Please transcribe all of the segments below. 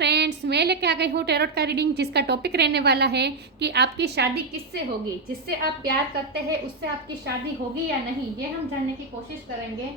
Friends, मैं लेके आ गई हूँ टैरोट का रीडिंग, जिसका टॉपिक रहने वाला है कि आपकी शादी किससे होगी। जिससे आप प्यार करते हैं उससे आपकी शादी होगी या नहीं, ये हम जानने की कोशिश करेंगे।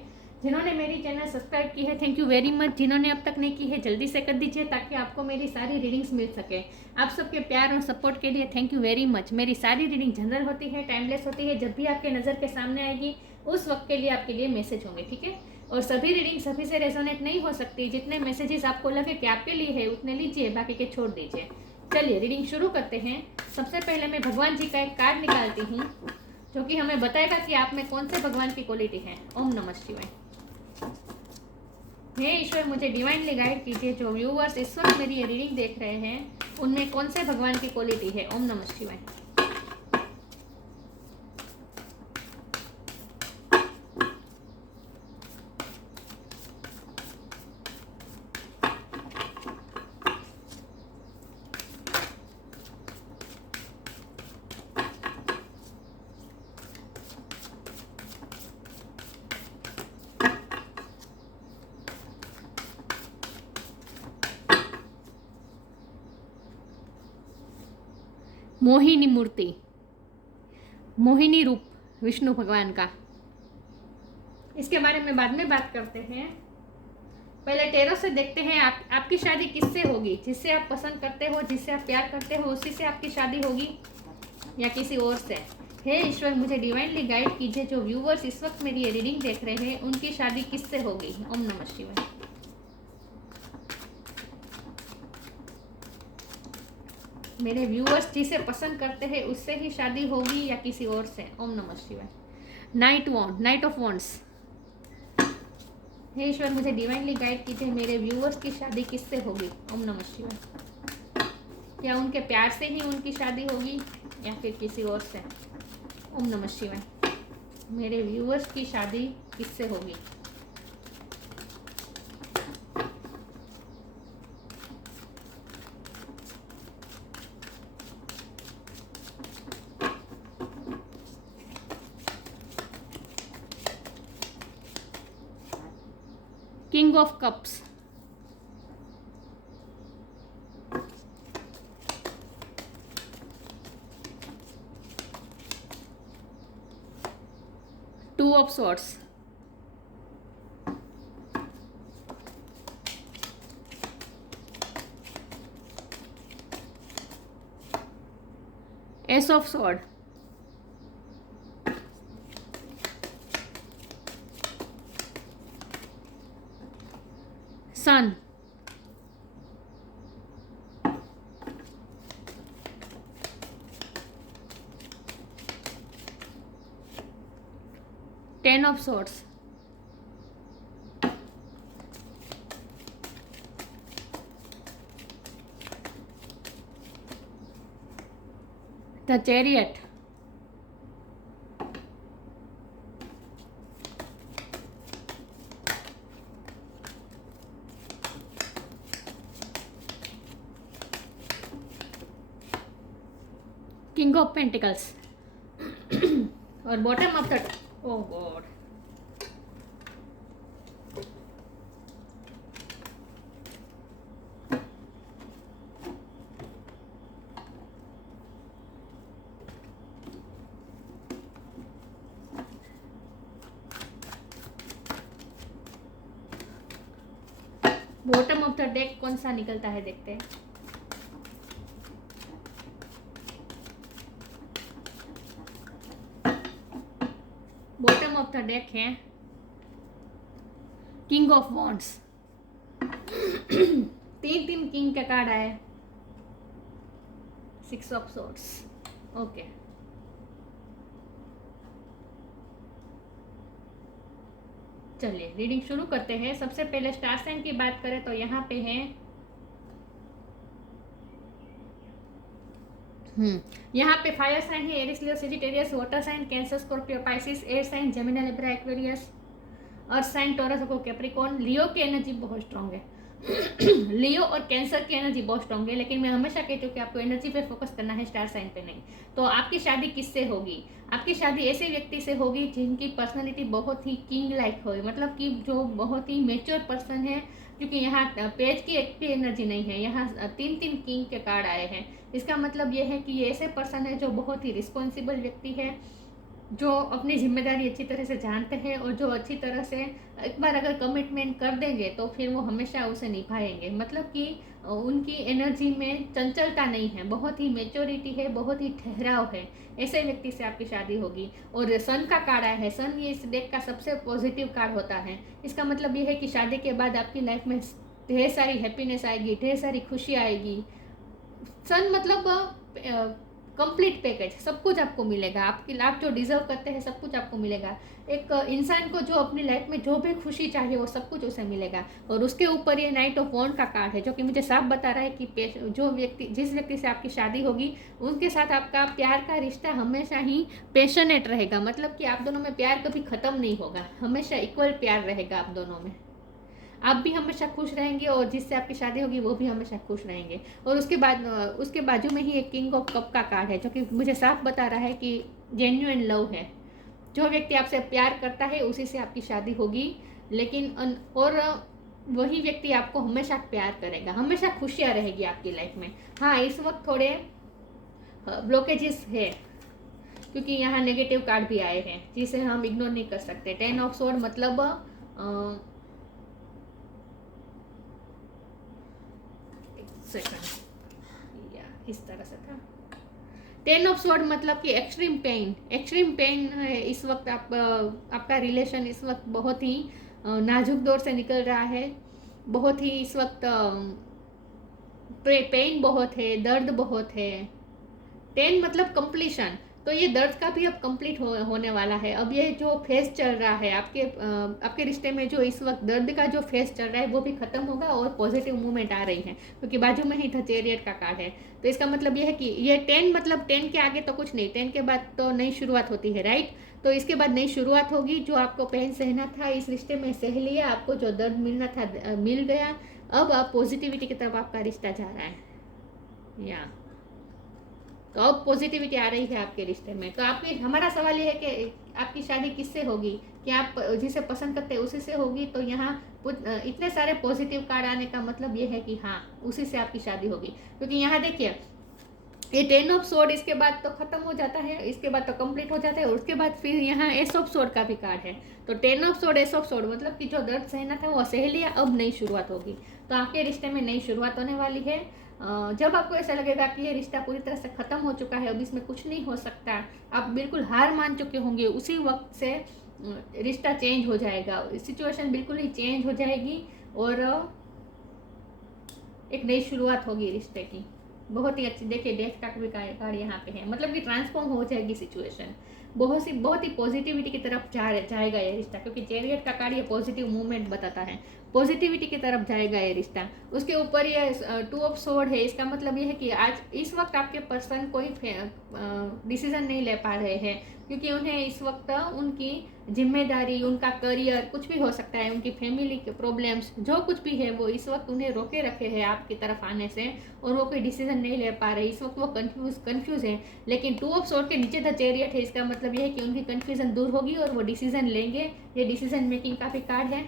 जिन्होंने मेरी चैनल सब्सक्राइब की है, थैंक यू वेरी मच। जिन्होंने अब तक नहीं की है, जल्दी से कर दीजिए ताकि आपको मेरी सारी रीडिंग्स मिल सके। आप सबके प्यार और सपोर्ट के लिए थैंक यू वेरी मच। मेरी सारी रीडिंग जनरल होती है, टाइमलेस होती है। जब भी आपके नज़र के सामने आएगी उस वक्त के लिए आपके लिए मैसेज होंगे, ठीक है। और सभी रीडिंग सभी से रेजोनेट नहीं हो सकती। जितने मैसेजेस आपको लगे कि आपके लिए है उतने लीजिए, बाकी के छोड़ दीजिए। चलिए रीडिंग शुरू करते हैं। सबसे पहले मैं भगवान जी का एक कार्ड निकालती हूँ जो कि हमें बताएगा कि आप में कौन से भगवान की क्वालिटी है। ओम नमः शिवाय। हे ईश्वर, मुझे डिवाइनली गाइड कीजिए। जो व्यूअर्स इस वक्त मेरी ये रीडिंग देख रहे हैं उनमें कौन से भगवान की क्वालिटी है। ओम नमः शिवाय। मोहिनी मूर्ति, मोहिनी रूप विष्णु भगवान का। इसके बारे में बाद में बात करते हैं। पहले टैरो से देखते हैं आपकी शादी किससे होगी। जिससे आप पसंद करते हो, जिससे आप प्यार करते हो, उसी से आपकी शादी होगी या किसी और से। हे ईश्वर, मुझे डिवाइनली गाइड कीजिए। जो व्यूवर्स इस वक्त मेरी ये रीडिंग देख रहे हैं उनकी शादी किससे होगी। ओम नमः शिवाय। मेरे व्यूअर्स जिसे पसंद करते हैं उससे ही शादी होगी या किसी और से। ओम नमः शिवाय। Knight of wands. हे ईश्वर, मुझे डिवाइनली गाइड कीजिए। मेरे व्यूअर्स की शादी किससे होगी। ओम नमः शिवाय। क्या उनके प्यार से ही उनकी शादी होगी या फिर किसी और से। ओम नमः शिवाय। मेरे व्यूअर्स की शादी किससे होगी। King of cups, two of swords, ace of sword, sun, ten of swords, the chariot, king of pentacles और bottom of the oh god, bottom of the deck कौन सा निकलता है देखते हैं। बॉटम ऑफ द डेक है king of wands. तीन तीन किंग का कार्ड आया। Six of swords. ओके, चलिए रीडिंग शुरू करते हैं। सबसे पहले स्टार साइन की बात करें तो यहाँ पे है यहाँ पे फायर साइन है Aries, Leo, Sagittarius, water sign Cancer, Scorpio, Pisces, air sign Gemini, Libra, Aquarius, earth sign Taurus को कैप्रिकॉर्न। लियो की एनर्जी बहुत स्ट्रांग है। लियो और कैंसर की एनर्जी बहुत स्ट्रांग है, लेकिन मैं हमेशा कहती हूँ कि आपको एनर्जी पे फोकस करना है, स्टार साइन पे नहीं। तो आपकी शादी किससे होगी। आपकी शादी ऐसे व्यक्ति से होगी जिनकी पर्सनैलिटी बहुत ही किंग लाइक हो, मतलब कि जो बहुत ही मेच्योर पर्सन है, क्योंकि यहाँ पेज की एक भी एनर्जी नहीं है, यहाँ 3 किंग के कार्ड आए हैं। इसका मतलब ये है कि ये ऐसे पर्सन है जो बहुत ही रिस्पॉन्सिबल व्यक्ति है, जो अपनी जिम्मेदारी अच्छी तरह से जानते हैं और जो अच्छी तरह से एक बार अगर कमिटमेंट कर देंगे तो फिर वो हमेशा उसे निभाएंगे। मतलब कि उनकी एनर्जी में चंचलता नहीं है, बहुत ही मेच्योरिटी है, बहुत ही ठहराव है। ऐसे व्यक्ति से आपकी शादी होगी। और सन का कार्ड आया है। सन ये इस डेक का सबसे पॉजिटिव कार्ड होता है। इसका मतलब ये है कि शादी के बाद आपकी लाइफ में ढेर सारी हैप्पीनेस आएगी, ढेर सारी खुशी आएगी। सन मतलब कंप्लीट पैकेज, सब कुछ आपको मिलेगा, आपकी आप जो डिजर्व करते हैं सब कुछ आपको मिलेगा। एक इंसान को जो अपनी लाइफ में जो भी खुशी चाहिए वो सब कुछ उसे मिलेगा। और उसके ऊपर ये नाइट ऑफ वॉन्ड का कार्ड है, जो कि मुझे साफ बता रहा है कि जो व्यक्ति, जिस व्यक्ति से आपकी शादी होगी उनके साथ आपका प्यार का रिश्ता हमेशा ही पैशनेट रहेगा। मतलब कि आप दोनों में प्यार कभी ख़त्म नहीं होगा, हमेशा इक्वल प्यार रहेगा आप दोनों में। आप भी हमेशा खुश रहेंगे और जिससे आपकी शादी होगी वो भी हमेशा खुश रहेंगे। और उसके बाद उसके बाजू में ही एक किंग ऑफ कप का कार्ड है, जो कि मुझे साफ बता रहा है कि जेन्युइन लव है। जो व्यक्ति आपसे प्यार करता है उसी से आपकी शादी होगी। लेकिन और वही व्यक्ति आपको हमेशा प्यार करेगा, हमेशा खुशियाँ रहेगी आपकी लाइफ में। हाँ, इस वक्त थोड़े ब्लॉकेजेस है, क्योंकि यहाँ नेगेटिव कार्ड भी आए हैं जिसे हम इग्नोर नहीं कर सकते। 10 ऑफ स्वॉर्ड मतलब सेकंड या इस तरह से था। 10 ऑफ स्वॉर्ड मतलब कि एक्सट्रीम पेन, एक्सट्रीम पेन है इस वक्त। आपका रिलेशन इस वक्त बहुत ही नाजुक दौर से निकल रहा है। बहुत ही इस वक्त पेन बहुत है, दर्द बहुत है। 10 मतलब कंप्लीशन, तो ये दर्द का भी अब कंप्लीट होने वाला है। अब ये जो फेज चल रहा है आपके रिश्ते में, जो इस वक्त दर्द का जो फेज चल रहा है वो भी खत्म होगा और पॉजिटिव मूवमेंट आ रही है, क्योंकि बाजू में ही द चैरियट का कार्ड है। तो इसका मतलब ये है कि ये 10 मतलब 10 के आगे तो कुछ नहीं, 10 के बाद तो नई शुरुआत होती है, राइट। तो इसके बाद नई शुरुआत होगी। जो आपको पेन सहना था इस रिश्ते में सह लिया, आपको जो दर्द मिलना था मिल गया। अब आप पॉजिटिविटी की तरफ आपका रिश्ता जा रहा है या तो अब पॉजिटिविटी आ रही है आपके रिश्ते में। तो आपके हमारा सवाल ये है कि आपकी शादी किससे होगी, कि आप जिसे पसंद करते हैं उसी से होगी। तो यहाँ इतने सारे पॉजिटिव कार्ड आने का मतलब ये है कि हाँ, उसी से आपकी शादी होगी। क्योंकि यहाँ देखिए ये 10 ऑफ स्वॉर्ड इसके बाद तो खत्म हो जाता है, इसके बाद तो कंप्लीट हो जाता है। और उसके बाद फिर यहाँ एस ऑफ स्वॉर्ड का भी कार्ड है। तो 10 of sword, S of sword मतलब कि जो दर्द सहना था वो सह लिया, अब नई शुरुआत होगी। तो आपके रिश्ते में नई शुरुआत होने वाली है। जब आपको ऐसा लगेगा कि ये रिश्ता पूरी तरह से ख़त्म हो चुका है, अब इसमें कुछ नहीं हो सकता, आप बिल्कुल हार मान चुके होंगे, उसी वक्त से रिश्ता चेंज हो जाएगा, सिचुएशन बिल्कुल ही चेंज हो जाएगी और एक नई शुरुआत होगी रिश्ते की। बहुत ही अच्छी, देखिए डेथ का भी कार्ड यहाँ पे है, मतलब कि ट्रांसफॉर्म हो जाएगी सिचुएशन, बहुत ही पॉजिटिविटी की तरफ जाएगा ये रिश्ता। क्योंकि चैरियट का कार्ड ये पॉजिटिव मूवमेंट बताता है, पॉजिटिविटी की तरफ जाएगा ये रिश्ता। उसके ऊपर ये 2 ऑफ स्वॉर्ड है। इसका मतलब ये है कि आज इस वक्त आपके पर्सन कोई डिसीजन नहीं ले पा रहे हैं, क्योंकि उन्हें इस वक्त उनकी जिम्मेदारी, उनका करियर, कुछ भी हो सकता है, उनकी फैमिली के प्रॉब्लम्स, जो कुछ भी है वो इस वक्त उन्हें रोके रखे हैं आपकी तरफ आने से, और वो कोई डिसीजन नहीं ले पा रहे। इस वक्त वो कंफ्यूज है। लेकिन 2 ऑफ स्वॉर्ड के नीचे द चैरियट है। इसका मतलब ये है कि उनकी कंफ्यूजन दूर होगी और वो डिसीजन लेंगे। ये डिसीजन मेकिंग का भी कार्ड है,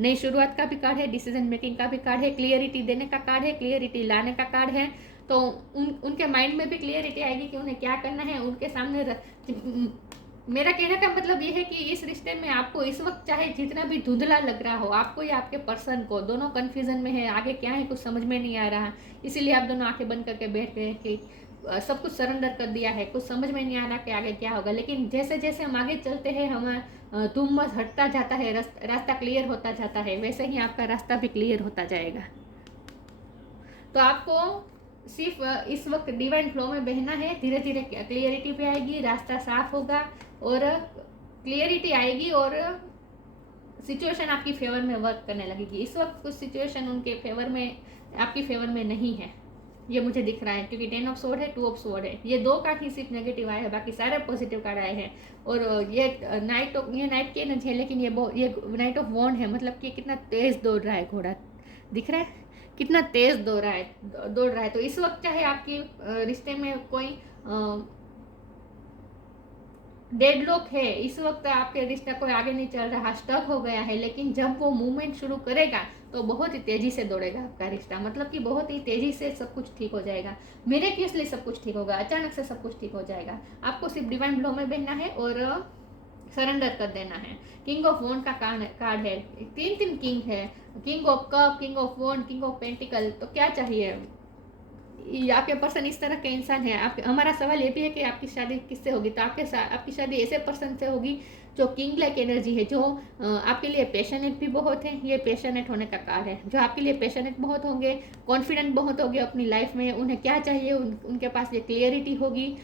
नई शुरुआत का भी कार्ड है, डिसीजन मेकिंग का भी कार्ड है, क्लियरिटी देने का कार्ड है, क्लियरिटी लाने का कार्ड है। तो उनके माइंड में भी क्लियरिटी आएगी कि उन्हें क्या करना है। उनके सामने मेरा कहने का मतलब ये है कि इस रिश्ते में आपको इस वक्त चाहे जितना भी धुंधला लग रहा हो, आपको या आपके पर्सन को, दोनों कन्फ्यूजन में है, आगे क्या है कुछ समझ में नहीं आ रहा, इसीलिए आप दोनों आंखें बंद करके बैठ गए कि सब कुछ सरेंडर कर दिया है, कुछ समझ में नहीं आ रहा कि आगे क्या होगा। लेकिन जैसे जैसे हम आगे चलते हैं, हमारा धुम्मस हटता जाता है, रास्ता क्लियर होता जाता है, वैसे ही आपका रास्ता भी क्लियर होता जाएगा। तो आपको सिर्फ इस वक्त डिवाइन फ्लो में बहना है, धीरे धीरे क्लियरिटी भी आएगी, रास्ता साफ होगा और क्लियरिटी आएगी और सिचुएशन आपकी फेवर में वर्क करने लगेगी। इस वक्त कुछ सिचुएशन उनके फेवर में, आपकी फेवर में नहीं है, ये मुझे दिख रहा है, क्योंकि 10 ऑफ स्वॉर्ड है, 2 ऑफ स्वॉर्ड है। ये 2 कार्ड ही सिर्फ नेगेटिव आए हैं, बाकी सारे पॉजिटिव कार्ड आए हैं। और ये नाइट की एनर्जी है, लेकिन ये नाइट ऑफ वॉन्ड है, मतलब कि कितना तेज दौड़ रहा है घोड़ा, दिख रहा है कितना तेज दौड़ रहा है। तो इस वक्त चाहे आपकी रिश्ते में कोई डेडलॉक है, इस वक्त आपके रिश्ता कोई आगे नहीं चल रहा, स्टक हो गया है, लेकिन जब वो मूवमेंट शुरू करेगा तो बहुत ही तेज़ी से दौड़ेगा आपका रिश्ता, मतलब कि बहुत ही तेज़ी से सब कुछ ठीक हो जाएगा, मिरेक्युलसली सब कुछ ठीक होगा, अचानक से सब कुछ ठीक हो जाएगा। आपको सिर्फ डिवाइन फ्लो में बहना है और सरेंडर कर देना है। किंग ऑफ वॉन्ड का कार्ड है, तीन किंग है, king of cup, king of wand, king of pentacle. तो क्या चाहिए, आपके पर्सन इस तरह के इंसान है। आप, हमारा सवाल ये भी है कि आपकी शादी किससे होगी, तो आपकी शादी ऐसे पर्सन से होगी जो किंग लाइक एनर्जी है, जो आपके लिए पैशनेट भी बहुत है। ये पैशनेट होने का कार्ड है, जो आपके लिए पैशनेट बहुत होंगे, कॉन्फिडेंट बहुत होंगे अपनी लाइफ में, उन्हें क्या चाहिए उनके पास ये क्लियरिटी होगी,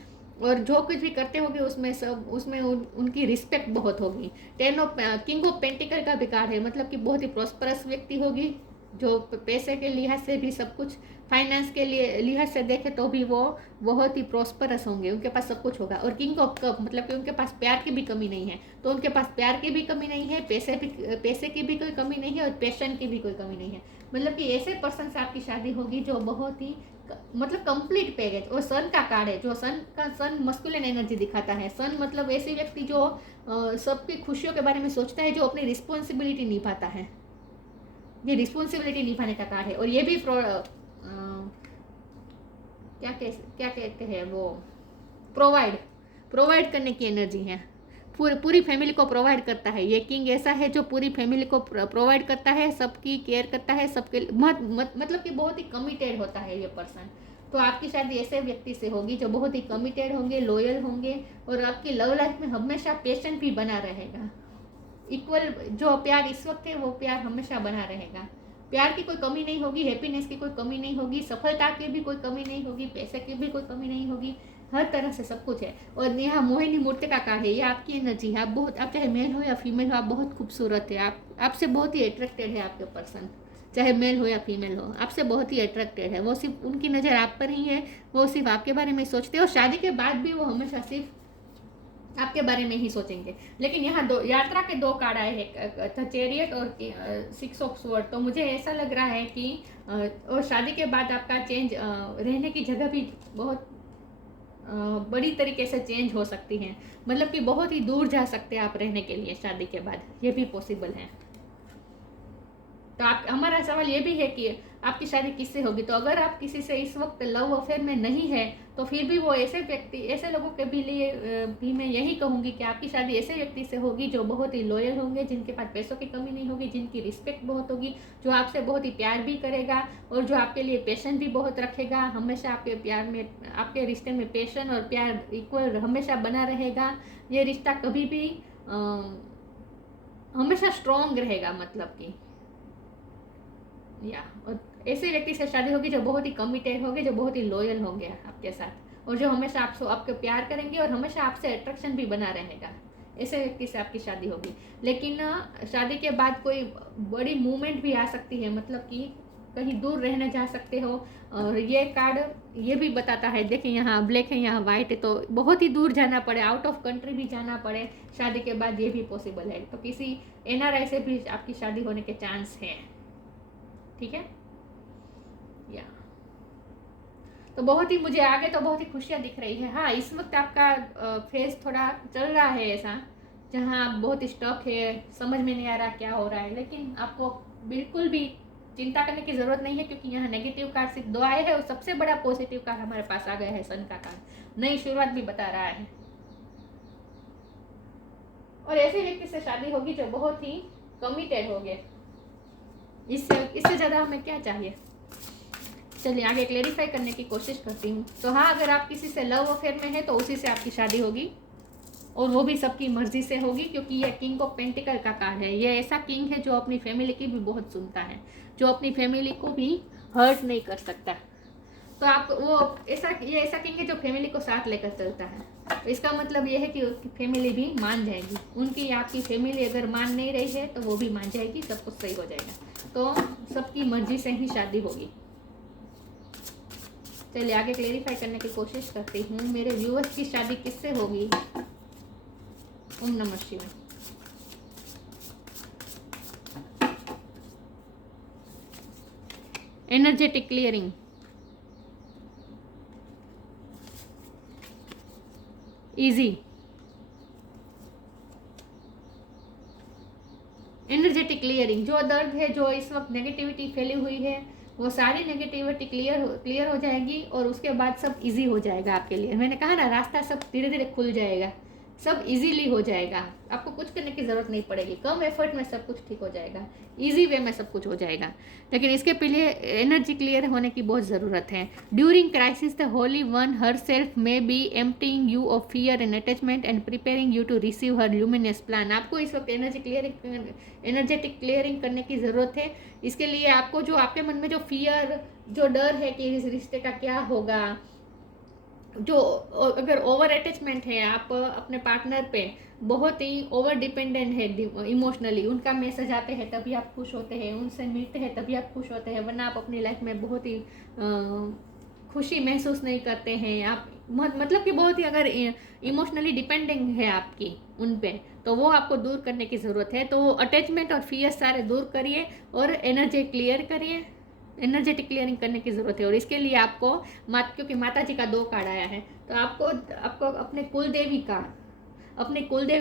और जो कुछ भी करते होंगे उसमें उनकी रिस्पेक्ट बहुत होगी। किंग ऑफ पेंटिकल का भी कार्ड है, मतलब कि बहुत ही प्रॉस्परस व्यक्ति होगी, जो पैसे के लिहाज से भी सब कुछ, फाइनेंस के लिए लिहाज से देखे तो भी वो बहुत ही प्रॉस्परस होंगे, उनके पास सब कुछ होगा। और किंग ऑफ कप मतलब कि उनके पास प्यार की भी कमी नहीं है, तो उनके पास प्यार की भी कमी नहीं है, पैसे की भी कोई कमी नहीं है, और पैशन की भी कोई कमी नहीं है। मतलब कि ऐसे पर्सन से आपकी शादी होगी जो बहुत ही मतलब कंप्लीट पैकेज। और सन का कार्ड है, जो सन मस्कुलिन एनर्जी दिखाता है। सन मतलब ऐसे व्यक्ति जो सबकी खुशियों के बारे में सोचता है, जो अपनी रिस्पॉन्सिबिलिटी निभाता है। ये रिस्पॉन्सिबिलिटी निभाने का कार्ड है। और ये भी क्या कहते हैं वो, प्रोवाइड करने की एनर्जी है, पूरी फैमिली को प्रोवाइड करता है। ये किंग ऐसा है जो पूरी फैमिली को प्रोवाइड करता है, सबकी केयर करता है, सबके मतलब कि बहुत ही कमिटेड होता है ये पर्सन। तो आपकी शादी ऐसे व्यक्ति से होगी जो बहुत ही कमिटेड होंगे, लॉयल होंगे, और आपकी लव लाइफ में हमेशा पेशेंट भी बना रहेगा। इक्वल जो प्यार इस वक्त है वो प्यार हमेशा बना रहेगा। प्यार की कोई कमी नहीं होगी, हैप्पीनेस की कोई कमी नहीं होगी, सफलता की भी कोई कमी नहीं होगी, पैसे की भी कोई कमी नहीं होगी, हर तरह से सब कुछ है। और यहाँ मोहिनी मूर्ति का कार्ड है, ये आपकी एनर्जी है। आप चाहे मेल हो या फीमेल हो, आप बहुत खूबसूरत है। आपसे बहुत ही अट्रैक्टेड है आपके पर्सन, चाहे मेल हो या फीमेल हो, आपसे बहुत ही अट्रैक्टेड है। वो सिर्फ उनकी नज़र आप पर ही है, वो सिर्फ आपके बारे में सोचते हैं, और शादी के बाद भी वो हमेशा सिर्फ आपके बारे में ही सोचेंगे। लेकिन यहाँ यात्रा के दो कार्ड आए हैं, चैरियट और 6 ऑफ स्वॉर्ड। तो मुझे ऐसा लग रहा है कि और शादी के बाद आपका चेंज, रहने की जगह भी बहुत बड़ी तरीके से चेंज हो सकती है। मतलब कि बहुत ही दूर जा सकते हैं आप रहने के लिए शादी के बाद, ये भी पॉसिबल है। तो आप, हमारा सवाल ये भी है कि आपकी शादी किससे होगी। तो अगर आप किसी से इस वक्त लव अफेयर में नहीं है, तो फिर भी वो ऐसे लोगों के भी लिए भी मैं यही कहूँगी कि आपकी शादी ऐसे व्यक्ति से होगी जो बहुत ही लॉयल होंगे, जिनके पास पैसों की कमी नहीं होगी, जिनकी रिस्पेक्ट बहुत होगी, जो आपसे बहुत ही प्यार भी करेगा, और जो आपके लिए पेशेंस भी बहुत रखेगा। हमेशा आपके प्यार में, आपके रिश्ते में पेशन और प्यार इक्वल हमेशा बना रहेगा। ये रिश्ता कभी भी हमेशा स्ट्रॉन्ग रहेगा, मतलब कि और ऐसे व्यक्ति से शादी होगी जो बहुत ही कमिटेड होंगे, जो बहुत ही लॉयल होंगे आपके साथ, और जो हमेशा आपको प्यार करेंगे, और हमेशा आपसे अट्रैक्शन भी बना रहेगा। ऐसे व्यक्ति से आपकी शादी होगी। लेकिन शादी के बाद कोई बड़ी मूवमेंट भी आ सकती है, मतलब कि कहीं दूर रहने जा सकते हो। और ये कार्ड ये भी बताता है, देखिए यहाँ ब्लैक है, यहाँ वाइट है, तो बहुत ही दूर जाना पड़े, आउट ऑफ कंट्री भी जाना पड़े शादी के बाद, ये भी पॉसिबल है। तो किसी NRI से भी आपकी शादी होने के चांस हैं, ठीक है। या तो बहुत ही, मुझे आगे तो बहुत ही खुशियाँ दिख रही है। हाँ, इस वक्त आपका फेज थोड़ा चल रहा है ऐसा, जहाँ आप बहुत स्टक है, समझ में नहीं आ रहा क्या हो रहा है। लेकिन आपको बिल्कुल भी चिंता करने की ज़रूरत नहीं है, क्योंकि यहाँ नेगेटिव कार्ड सिर्फ 2 आए हैं, और सबसे बड़ा पॉजिटिव कार्ड हमारे पास आ गया है, सन का कार्ड, नई शुरुआत भी बता रहा है। और ऐसे व्यक्ति से शादी होगी जो बहुत ही कमिटेड हो गए। इससे ज़्यादा हमें क्या चाहिए। चलिए आगे क्लेरिफाई करने की कोशिश करती हूँ। तो हाँ, अगर आप किसी से लव अफेयर में है तो उसी से आपकी शादी होगी, और वो भी सबकी मर्जी से होगी, क्योंकि ये किंग ऑफ पेंटिकल का कार्ड है। ये ऐसा किंग है जो अपनी फैमिली की भी बहुत सुनता है, जो अपनी फैमिली को भी हर्ट नहीं कर सकता। तो आप वो ये ऐसा किंग है जो फैमिली को साथ लेकर चलता है। तो इसका मतलब ये है कि उसकी फैमिली भी मान जाएगी। उनकी, आपकी फैमिली अगर मान नहीं रही है तो वो भी मान जाएगी, सब कुछ सही हो जाएगा। तो सबकी मर्जी से ही शादी होगी। चलिए आगे क्लेरिफाई करने की कोशिश करती हूँ, मेरे व्यूअर्स की शादी किससे होगी। ओम नमः शिवाय। Energetic clearing, easy, energetic clearing, जो दर्द है, जो इस वक्त नेगेटिविटी फैली हुई है, वो सारी नेगेटिविटी क्लियर हो जाएगी और उसके बाद सब इजी हो जाएगा आपके लिए। मैंने कहा ना, रास्ता सब धीरे धीरे खुल जाएगा, सब इजीली हो जाएगा, आपको कुछ करने की ज़रूरत नहीं पड़ेगी, कम एफर्ट में सब कुछ ठीक हो जाएगा, इजी वे में सब कुछ हो जाएगा। लेकिन इसके पहले एनर्जी क्लियर होने की बहुत ज़रूरत है। During crisis the holy one herself may be emptying you of fear and attachment and preparing you to receive her luminous plan. आपको इस वक्त एनर्जेटिक क्लियरिंग करने की ज़रूरत है। इसके लिए आपको जो आपके मन में जो फियर, जो डर है कि इस रिश्ते का क्या होगा, जो अगर ओवर अटैचमेंट है, आप अपने पार्टनर पे बहुत ही ओवर डिपेंडेंट है इमोशनली, उनका मैसेज आते हैं तभी आप खुश होते हैं, उनसे मिलते हैं तभी आप खुश होते हैं, वरना आप अपनी लाइफ में बहुत ही खुशी महसूस नहीं करते हैं। आप मतलब कि बहुत ही अगर इमोशनली डिपेंडिंग है आपकी उन पे, तो वो आपको दूर करने की ज़रूरत है। तो अटैचमेंट और फियर सारे दूर करिए और एनर्जी क्लियर करिए, एनर्जेटिक क्लियरिंग करने की ज़रूरत है। और इसके लिए आपको क्योंकि माता जी का 2 कार्ड आया है, तो आपको अपने कुलदेवी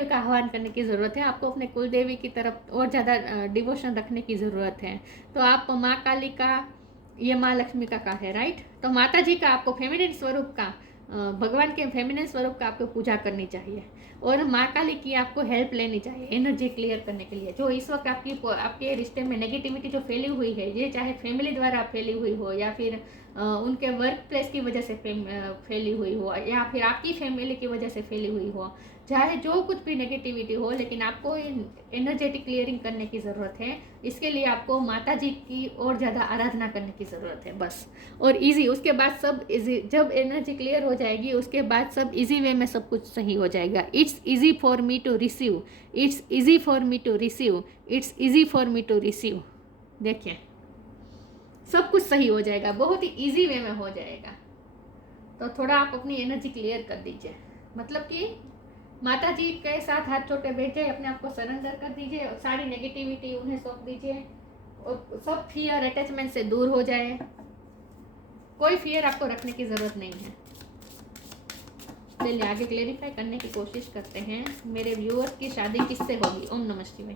का आह्वान करने की ज़रूरत है। आपको अपने कुलदेवी की तरफ और ज़्यादा डिवोशन रखने की ज़रूरत है। तो आप माँ काली का, ये माँ लक्ष्मी का है, राइट। तो माता जी का आपको फेमिनिन स्वरूप का, भगवान के फेमिनिन स्वरूप का आपको पूजा करनी चाहिए और माँ काली की आपको हेल्प लेनी चाहिए एनर्जी क्लियर करने के लिए। जो इस वक्त आपके रिश्ते में नेगेटिविटी जो फैली हुई है, ये चाहे फैमिली द्वारा फैली हुई हो या फिर उनके वर्क प्लेस की वजह से फैली हुई हो या फिर आपकी फैमिली की वजह से फैली हुई हो, चाहे जो कुछ भी नेगेटिविटी हो, लेकिन आपको एनर्जेटिक क्लियरिंग करने की ज़रूरत है। इसके लिए आपको माता जी की और ज़्यादा आराधना करने की ज़रूरत है बस। और इजी, उसके बाद सब इजी, जब एनर्जी क्लियर हो जाएगी उसके बाद सब इजी वे में सब कुछ सही हो जाएगा। It's easy for me to receive, it's easy for me to receive, it's easy for me to receive. देखिए सब कुछ सही हो जाएगा, बहुत ही इजी वे में हो जाएगा। तो थोड़ा आप अपनी एनर्जी क्लियर कर दीजिए, मतलब कि माता जी के साथ हाथ छोटे बैठ जाए, अपने आप को सरेंडर कर दीजिए और सारी नेगेटिविटी उन्हें सौंप दीजिए और सब फियर अटैचमेंट से दूर हो जाए। कोई फियर आपको रखने की ज़रूरत नहीं है। चलिए आगे क्लेरिफाई करने की कोशिश करते हैं। मेरे व्यूअर्स की शादी किससे होगी? ओम नमः शिवाय।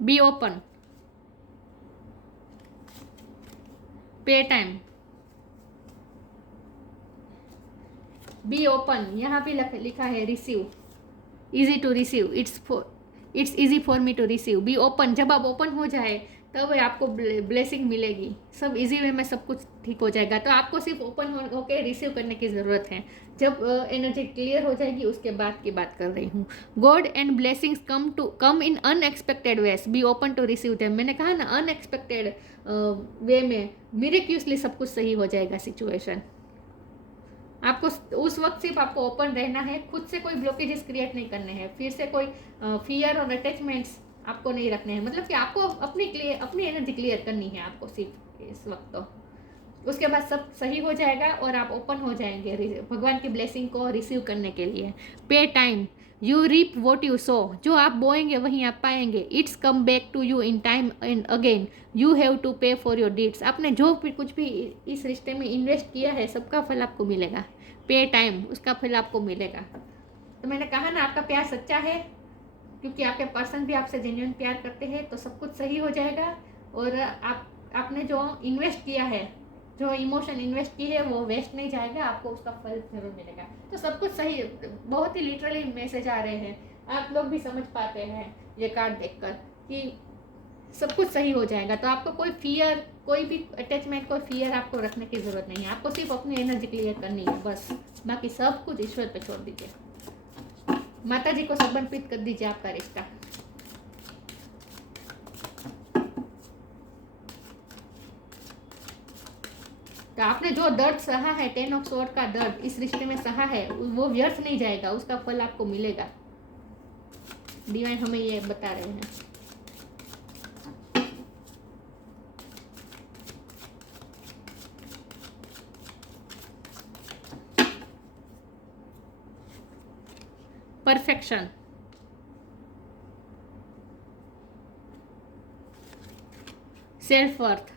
Be open, pay time, be open, यहाँ भी लिखा है receive, easy to receive, it's easy for me to receive. Be open, जब आप ओपन हो जाए तब आपको ब्लेसिंग मिलेगी, सब इजी वे में सब कुछ ठीक हो जाएगा। तो आपको सिर्फ ओपन होकर रिसीव करने की ज़रूरत है। जब एनर्जी क्लियर हो जाएगी उसके बाद की बात कर रही हूँ। God and blessings come in unexpected ways, be open to receive them. मैंने कहा ना, अनएक्सपेक्टेड वे में मिरेक्युलसली सब कुछ सही हो जाएगा सिचुएशन। आपको उस वक्त सिर्फ आपको ओपन रहना है, खुद से कोई ब्लॉकेजेस क्रिएट नहीं करने हैं, फिर से कोई फियर और अटैचमेंट्स आपको नहीं रखने हैं। मतलब कि आपको अपनी एनर्जी क्लियर करनी है आपको सिर्फ इस वक्त। तो उसके बाद सब सही हो जाएगा और आप ओपन हो जाएंगे भगवान की ब्लेसिंग को रिसीव करने के लिए। Pay time, you reap what you sow, जो आप बोएंगे वहीं आप पाएंगे। It's come back to you in time and again, you have to pay for your deeds. आपने जो भी कुछ भी इस रिश्ते में इन्वेस्ट किया है सबका फल आपको मिलेगा। पे टाइम, उसका फल आपको मिलेगा। तो मैंने कहा ना, आपका प्यार सच्चा है क्योंकि आपके पर्सन भी आपसे जेन्युइन प्यार करते हैं, तो सब कुछ सही हो जाएगा। और आपने जो इन्वेस्ट किया है, जो इमोशन इन्वेस्ट की है, वो वेस्ट नहीं जाएगा, आपको उसका फल जरूर मिलेगा। तो सब कुछ सही, बहुत ही लिटरली मैसेज आ रहे हैं, आप लोग भी समझ पाते हैं ये कार्ड देखकर कि सब कुछ सही हो जाएगा। तो आपको कोई फियर, कोई भी अटैचमेंट, कोई फियर आपको रखने की ज़रूरत नहीं है। आपको सिर्फ अपनी एनर्जी क्लियर करनी है बस, बाकी सब कुछ ईश्वर पे छोड़ दीजिए। माता जी को समर्पित कर दीजिए आपका रिश्ता। तो आपने जो दर्द सहा है, 10 ऑफ स्वॉर्ड का दर्द इस रिश्ते में सहा है, वो व्यर्थ नहीं जाएगा, उसका फल आपको मिलेगा। डिवाइन हमें ये बता रहे हैं। Perfection, self worth,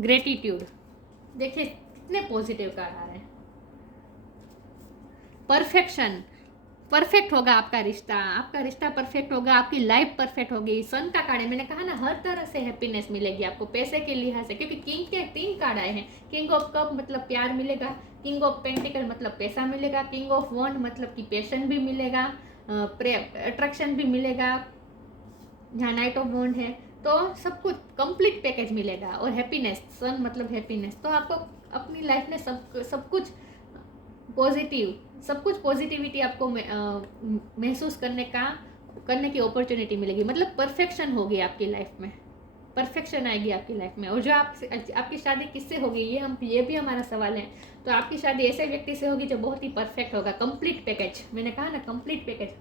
gratitude. देखिए कितने पॉजिटिव कार्ड आ रहे हैं। परफेक्शन, परफेक्ट होगा आपका रिश्ता परफेक्ट होगा, आपकी लाइफ परफेक्ट होगी। सन का कार्ड है, मैंने कहा ना हर तरह से हैप्पीनेस मिलेगी आपको, पैसे के लिहाज से, क्योंकि किंग के 3 कार्ड आए हैं। किंग ऑफ कप मतलब प्यार मिलेगा, किंग ऑफ पेंटिकल मतलब पैसा मिलेगा, किंग ऑफ वॉन्ड मतलब कि पैशन भी मिलेगा, अट्रैक्शन भी मिलेगा, जहाँ नाइट ऑफ वॉन्ड है, तो सब कुछ कंप्लीट पैकेज मिलेगा। और हैप्पीनेस, सन मतलब हैप्पीनेस, तो आपको अपनी लाइफ में सब कुछ पॉजिटिव, सब कुछ पॉजिटिविटी आपको महसूस करने की अपॉर्चुनिटी मिलेगी। मतलब परफेक्शन होगी आपकी लाइफ में, परफेक्शन आएगी आपकी लाइफ में। और जो आपकी शादी किससे होगी, ये भी हमारा सवाल है। तो आपकी शादी ऐसे व्यक्ति से होगी जो बहुत ही परफेक्ट होगा, कंप्लीट पैकेज। मैंने कहा ना कंप्लीट पैकेज।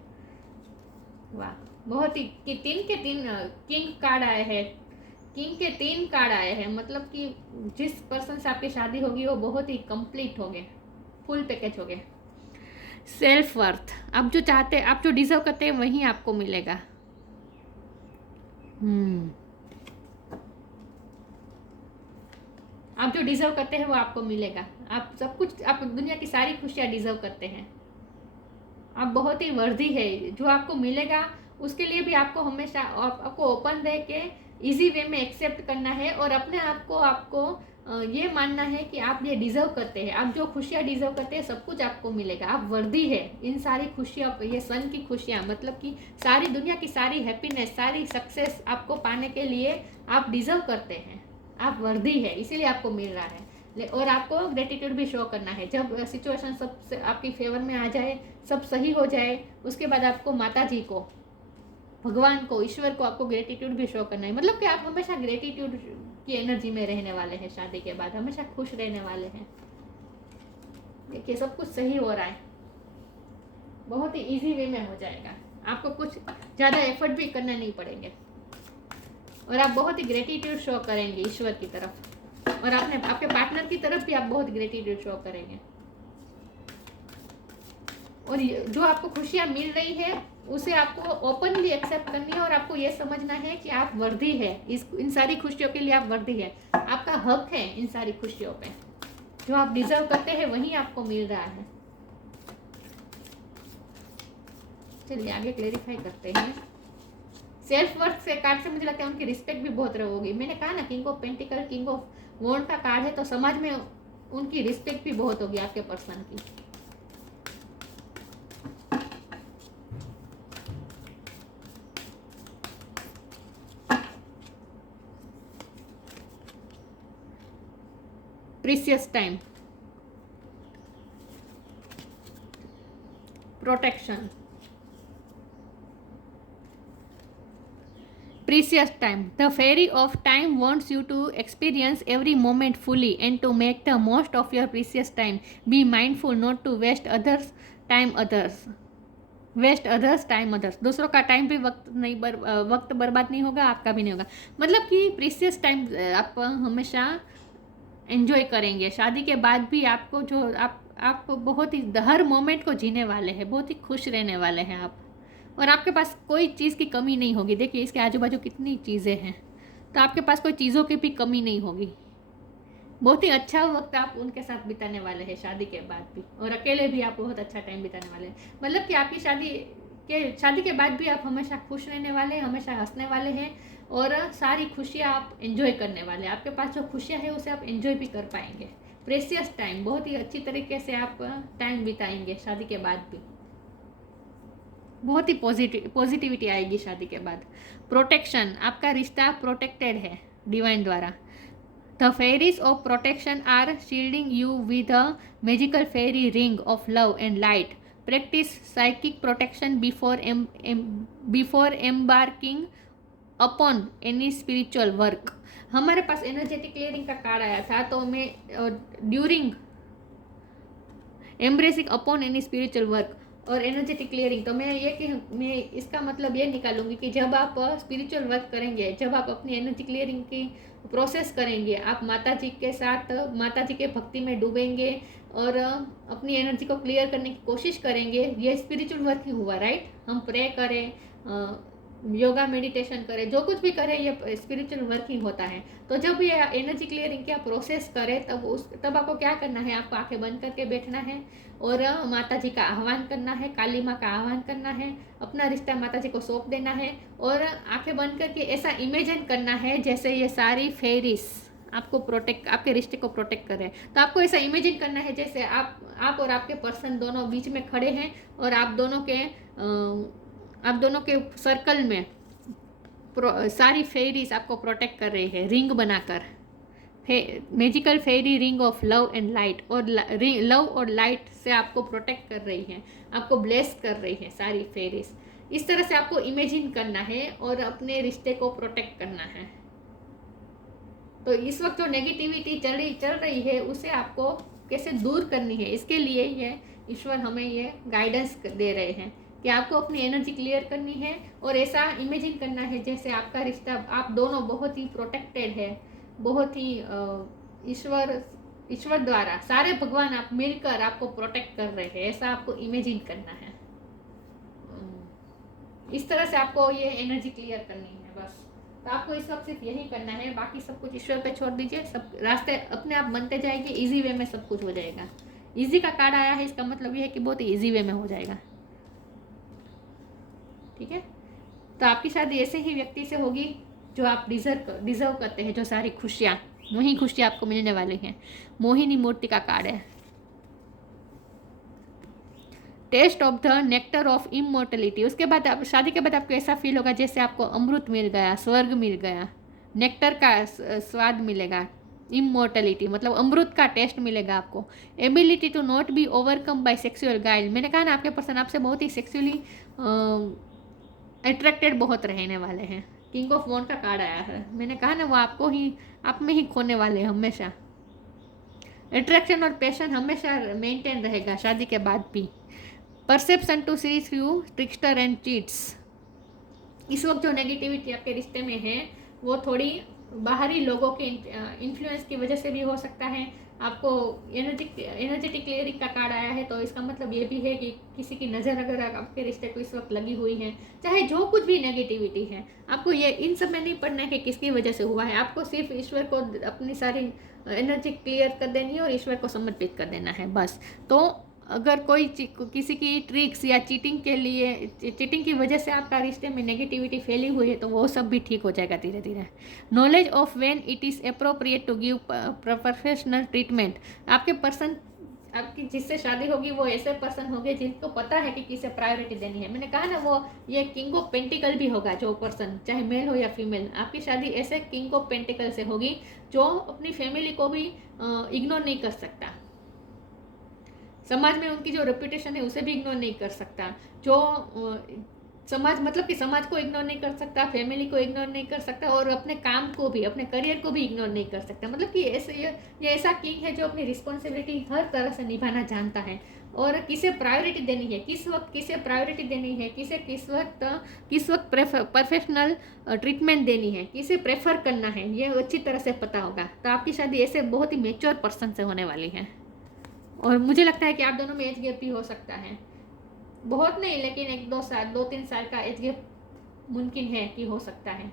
वाह, बहुत ही कि 3 के 3 किंग कार्ड आए हैं, किंग के 3 कार्ड आए हैं। मतलब कि जिस पर्सन से आपकी शादी होगी वो बहुत ही कंप्लीट हो गए, फुल पैकेज हो गए। सेल्फ वर्थ, आप जो चाहते हैं, आप जो डिजर्व करते हैं वही आपको मिलेगा। आप जो डिजर्व करते हैं वो आपको मिलेगा। आप सब कुछ, आप दुनिया की सारी खुशियाँ डिजर्व करते हैं। आप बहुत ही वर्दी है, जो आपको मिलेगा उसके लिए भी आपको हमेशा आपको ओपन रह के इजी वे में एक्सेप्ट करना है। और अपने आप को आपको ये मानना है कि आप ये डिजर्व करते हैं। आप जो खुशियाँ डिजर्व करते हैं सब कुछ आपको मिलेगा। आप वर्दी है इन सारी खुशियाँ, ये सन की खुशियाँ, मतलब कि सारी दुनिया की सारी हैप्पीनेस, सारी सक्सेस आपको पाने के लिए आप डिजर्व करते हैं। आप वर्दी है, इसीलिए आपको मिल रहा है। और आपको ग्रेटिट्यूड भी शो करना है। जब सिचुएशन सब आपकी फेवर में आ जाए, सब सही हो जाए, उसके बाद आपको माता जी को, भगवान को, ईश्वर को आपको ग्रेटिट्यूड भी शो करना है। मतलब कि आप हमेशा ग्रेटिट्यूड की एनर्जी में रहने वाले हैं। शादी के बाद हमेशा खुश रहने वाले हैं। देखिए सब कुछ सही हो रहा है, बहुत ही इजी वे में हो जाएगा। आपको कुछ ज़्यादा एफर्ट भी करना नहीं पड़ेंगे और आप बहुत ही ग्रेटिट्यूड शो करेंगे ईश्वर की तरफ, और आपके पार्टनर की तरफ भी आप बहुत ग्रेटिट्यूड शो करेंगे। और जो आपको खुशियाँ मिल रही है उसे आपको ओपनली एक्सेप्ट करनी है। और आपको ये समझना है कि आप वर्दी है इन सारी खुशियों के लिए। आप वर्दी है, आपका हक है इन सारी खुशियों पे। जो आप डिजर्व करते हैं वही आपको मिल रहा है। चलिए आगे क्लेरिफाई करते हैं। सेल्फ वर्थ से कार्ड से मुझे लगता है उनकी रिस्पेक्ट भी बहुत रहोगी। मैंने कहा ना king of pentacle, king of wand का कार्ड है, तो समाज में उनकी रिस्पेक्ट भी बहुत होगी आपके पर्सन की। Precious time, protection, precious time. The fairy of time wants you to experience every moment fully and to make the most of your precious time. Be mindful not to waste others time others. दूसरों का time भी वक्त बर्बाद नहीं होगा, आपका भी नहीं होगा। मतलब कि प्रीसियस टाइम आप हमेशा एंजॉय करेंगे। शादी के बाद भी आपको जो आप बहुत ही हर मोमेंट को जीने वाले हैं, बहुत ही खुश रहने वाले हैं आप। और आपके पास कोई चीज़ की कमी नहीं होगी। देखिए इसके आजू बाजू कितनी चीज़ें हैं, तो आपके पास कोई चीज़ों की भी कमी नहीं होगी। बहुत ही अच्छा वक्त आप उनके साथ बिताने वाले हैं शादी के बाद भी, और अकेले भी आप बहुत अच्छा टाइम बिताने वाले हैं। मतलब कि आपकी शादी के बाद भी आप हमेशा खुश रहने वाले हैं, हमेशा हंसने वाले हैं, और सारी खुशियाँ आप एंजॉय करने वाले हैं। आपके पास जो खुशियाँ हैं उसे आप एंजॉय भी कर पाएंगे। प्रेशियस टाइम, बहुत ही अच्छी तरीके से आप टाइम बिताएंगे शादी के बाद भी। बहुत ही पॉजिटिविटी आएगी शादी के बाद। प्रोटेक्शन, आपका रिश्ता प्रोटेक्टेड है डिवाइन द्वारा। The fairies of protection are shielding you with a magical fairy ring of love and light. Practice psychic protection before embarking upon any spiritual work. हमारे पास एनर्जेटिक क्लियरिंग का कार्ड आया था, तो मैं during embracing upon any spiritual work और energetic clearing, तो मैं इसका मतलब ये निकालूंगी कि जब आप स्पिरिचुअल वर्क करेंगे, जब आप अपनी एनर्जी क्लियरिंग की प्रोसेस करेंगे, आप माता जी के साथ माता जी के भक्ति में डूबेंगे और अपनी एनर्जी को क्लियर करने की कोशिश करेंगे। ये स्पिरिचुअल वर्क ही हुआ, राइट। हम प्रे करें, योगा मेडिटेशन करें, जो कुछ भी करें, ये स्पिरिचुअल वर्क ही होता है। तो जब ये एनर्जी क्लियरिंग का प्रोसेस करें तब आपको क्या करना है, आपको आंखें बंद करके बैठना है और माता जी का आह्वान करना है, काली माँ का आह्वान करना है, अपना रिश्ता माता जी को सौंप देना है और आंखें बंद करके ऐसा इमेजिन करना है जैसे ये सारी फेरीज आपको प्रोटेक्ट, आपके रिश्ते को प्रोटेक्ट करें। तो आपको ऐसा इमेजिन करना है जैसे आप और आपके पर्सन दोनों बीच में खड़े हैं और आप दोनों के सर्कल में सारी फेरीज आपको प्रोटेक्ट कर रही है, रिंग बनाकर, magical fairy ring of love and light, और लव और लाइट से आपको प्रोटेक्ट कर रही है, आपको ब्लेस कर रही है सारी फेरीज। इस तरह से आपको इमेजिन करना है और अपने रिश्ते को प्रोटेक्ट करना है। तो इस वक्त जो नेगेटिविटी चल रही है उसे आपको कैसे दूर करनी है, इसके लिए ये ईश्वर हमें ये गाइडेंस दे रहे हैं कि आपको अपनी एनर्जी क्लियर करनी है और ऐसा इमेजिन करना है जैसे आपका रिश्ता, आप दोनों बहुत ही प्रोटेक्टेड है, बहुत ही ईश्वर द्वारा, सारे भगवान आप मिलकर आपको प्रोटेक्ट कर रहे हैं, ऐसा आपको इमेजिन करना है। इस तरह से आपको ये एनर्जी क्लियर करनी है बस। तो आपको इस वक्त सिर्फ यही करना है, बाकी सब कुछ ईश्वर पे छोड़ दीजिए, सब रास्ते अपने आप बनते जाएंगे, इजी वे में सब कुछ हो जाएगा। इजी का कार्ड आया है, इसका मतलब ये है कि बहुत इजी वे में हो जाएगा। ठीक है, तो आपकी शादी ऐसे ही व्यक्ति से होगी जो आप डिजर्व करते हैं, जो सारी खुशियाँ, वही खुशियाँ आपको मिलने वाली हैं। मोहिनी मूर्ति का कार्ड है, taste of the nectar of immortality. उसके बाद आप शादी के बाद आपको ऐसा फील होगा जैसे आपको अमृत मिल गया, स्वर्ग मिल गया, नेक्टर का स्वाद मिलेगा। इमोर्टलिटी मतलब अमृत का टेस्ट मिलेगा आपको। Ability to not be overcome by sexual guile. मैंने कहा ना आपके पर्सन आपसे बहुत ही सेक्सुअली अट्रैक्टेड बहुत रहने वाले हैं। किंग ऑफ वॉन्ड का कार्ड आया है, मैंने कहा ना वो आपको ही, आप में ही खोने वाले हैं हमेशा। अट्रैक्शन और पैशन हमेशा मेंटेन रहेगा शादी के बाद भी। Perception to see through trickster and cheats. इस वक्त जो नेगेटिविटी आपके रिश्ते में है वो थोड़ी बाहरी लोगों के इन्फ्लुएंस की वजह से भी हो सकता है। आपको एनर्जेटिक क्लियरिंग का कार्ड आया है, तो इसका मतलब ये भी है कि किसी की नज़र अगर आपके रिश्ते को इस वक्त लगी हुई है, चाहे जो कुछ भी नेगेटिविटी है, आपको ये इन सब में नहीं पढ़ना है कि किसकी वजह से हुआ है। आपको सिर्फ ईश्वर को अपनी सारी एनर्जी क्लियर कर देनी है और ईश्वर को समर्पित कर देना है बस। तो अगर कोई किसी की ट्रिक्स या चीटिंग की वजह से आपका रिश्ते में नेगेटिविटी फैली हुई है तो वो सब भी ठीक हो जाएगा धीरे धीरे। Knowledge of when it is appropriate to give professional treatment. आपके पर्सन, आपकी जिससे शादी होगी वो ऐसे पर्सन होंगे जिनको पता है कि किसे प्रायोरिटी देनी है। मैंने कहा ना वो ये किंग ऑफ पेंटिकल भी होगा जो पर्सन, चाहे मेल हो या फीमेल। आपकी शादी ऐसे किंग ऑफ पेंटिकल से होगी जो अपनी फैमिली को भी इग्नोर नहीं कर सकता, समाज में उनकी जो रेपुटेशन है उसे भी इग्नोर नहीं कर सकता, जो समाज मतलब कि समाज को इग्नोर नहीं कर सकता, फैमिली को इग्नोर नहीं कर सकता और अपने काम को भी, अपने करियर को भी इग्नोर नहीं कर सकता। मतलब कि ये ऐसा किंग है जो अपनी रिस्पॉन्सिबिलिटी हर तरह से निभाना जानता है और किसे प्रायोरिटी देनी है, किस वक्त किसे प्रायोरिटी देनी है, किसे किस वक्त प्रोफेशनल ट्रीटमेंट देनी है, किसे प्रेफर करना है, ये अच्छी तरह से पता होगा। तो आपकी शादी ऐसे बहुत ही मेच्योर पर्सन से होने वाली है और मुझे लगता है कि आप दोनों में एज गैप भी हो सकता है, बहुत नहीं लेकिन 2-3 साल का एज गैप मुमकिन है कि हो सकता है।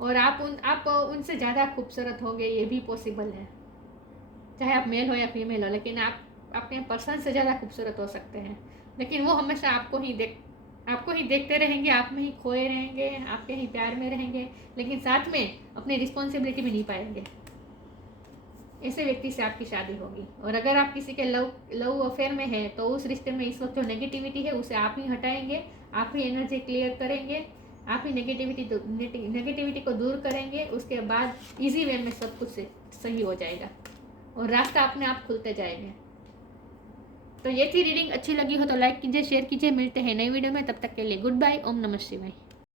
और आप उनसे ज़्यादा खूबसूरत होंगे, ये भी पॉसिबल है, चाहे आप मेल हो या फीमेल हो, लेकिन आप अपने पर्सन से ज़्यादा खूबसूरत हो सकते हैं। लेकिन वो हमेशा आपको ही देखते रहेंगे, आप में ही खोए रहेंगे, आपके ही प्यार में रहेंगे, लेकिन साथ में अपनी रिस्पॉन्सिबिलिटी भी नहीं पाएंगे। ऐसे व्यक्ति से आपकी शादी होगी। और अगर आप किसी के लव अफेयर में हैं तो उस रिश्ते में इस वक्त जो नेगेटिविटी है उसे आप ही हटाएंगे, आप ही एनर्जी क्लियर करेंगे, आप ही नेगेटिविटी को दूर करेंगे। उसके बाद इजी वे में सब कुछ सही हो जाएगा और रास्ता अपने आप खुलते जाएंगे। तो ये थी रीडिंग। अच्छी लगी हो तो लाइक कीजिए, शेयर कीजिए। मिलते हैं नई वीडियो में, तब तक के लिए गुड बाय। ओम नमः शिवाय।